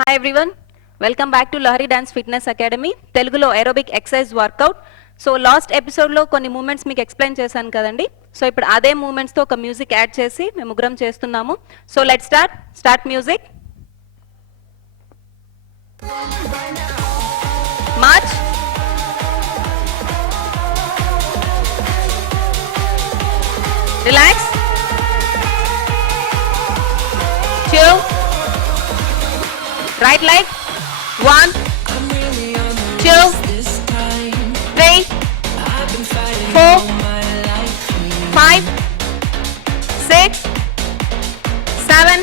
Hi everyone, welcome back to Lahari Dance Fitness Academy. Telugulo aerobic exercise workout. So last episode lo కొన్ని మూమెంట్స్ మీకు ఎక్స్ప్లెయిన్ చేశాను కదండి. సో ఇప్పుడు అదే మూమెంట్స్ తో ఒక మ్యూజిక్ యాడ్ చేసి మేము ముగ్గురం చేస్తున్నాము. So let's start music. March. Relax. chill. Right leg. 1, 2, 3, 4, 5, 6, 7,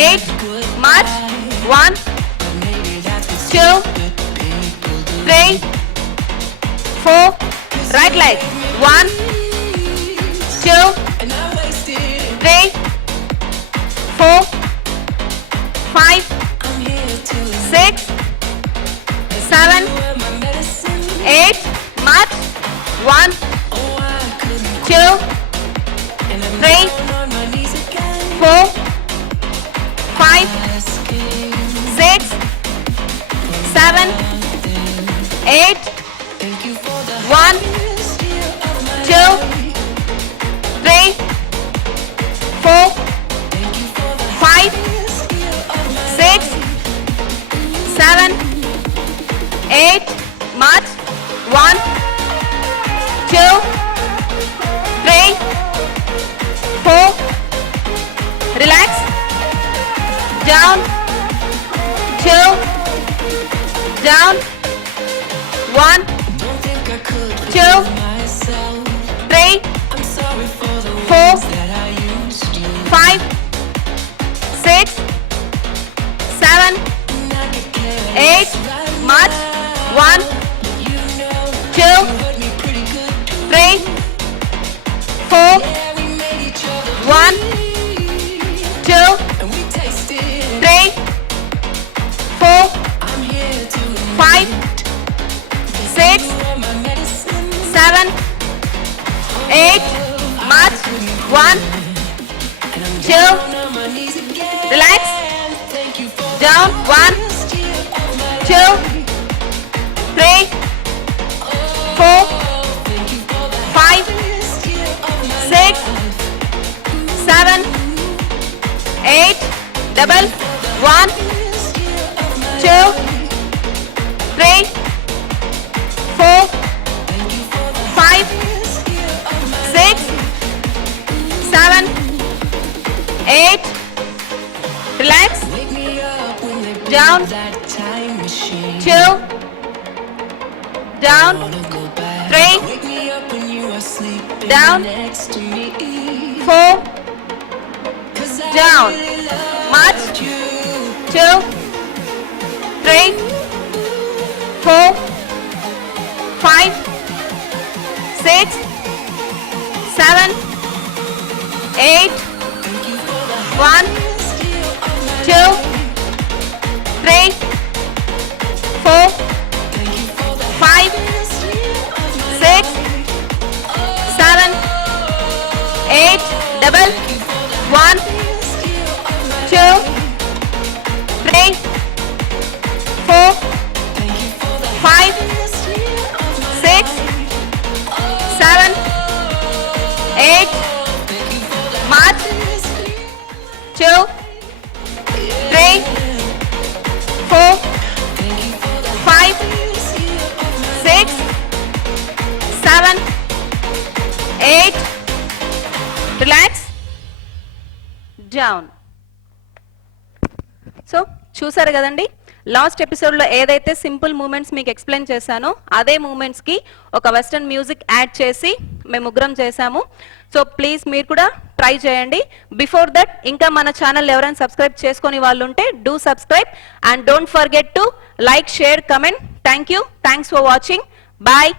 8. March. 1, 2, 3, 4. Right leg. 1, 2, 3, 4, 5, 6, 7, 8. March. 1, 2, 3, 4, 5, 6, 7, 8. 1, 2, 3, 4, 5, 6, 7, 8. March. 1, 2, 3, 4. Relax. Down. 2. Down. 1, 2, 3, 4, 5, 6, 7, 8. March. 1, 2, 3, 4. 1, 2, 3, 4, 5, 6, 7, 8. March. 1, 2. Relax. Down. 1, 2, 3, 4, 5, 6, 7, 8. Double. 1, 2, 3, 4, 5, 6, 7, 8. Relax. Down. 2. Down. 3. Down. 4. Down. March. 2, 3, 4, 5, 6, 7, 8. 1, 2, 3, 4, 5, 6, 7, 8. Double. 1, 2, 3, 4, 5, 6, 7, 8. March. 2, 3, 4, 5, 6, 7, 8. Relax. Down. సో చూసారు కదండి, లాస్ట్ ఎపిసోడ్లో ఏదైతే సింపుల్ మూమెంట్స్ మీకు ఎక్స్ప్లెయిన్ చేశానో అదే మూమెంట్స్కి ఒక వెస్టర్న్ మ్యూజిక్ యాడ్ చేసి మేము ముగ్గురం చేశాము. సో ప్లీజ్ మీరు కూడా ట్రై చేయండి. బిఫోర్ దట్ ఇంకా మన ఛానల్ ఎవరైనా సబ్స్క్రైబ్ చేసుకొని వాళ్ళు ఉంటే do subscribe and don't forget to like, share, comment. Thank you. Thanks for watching. Bye.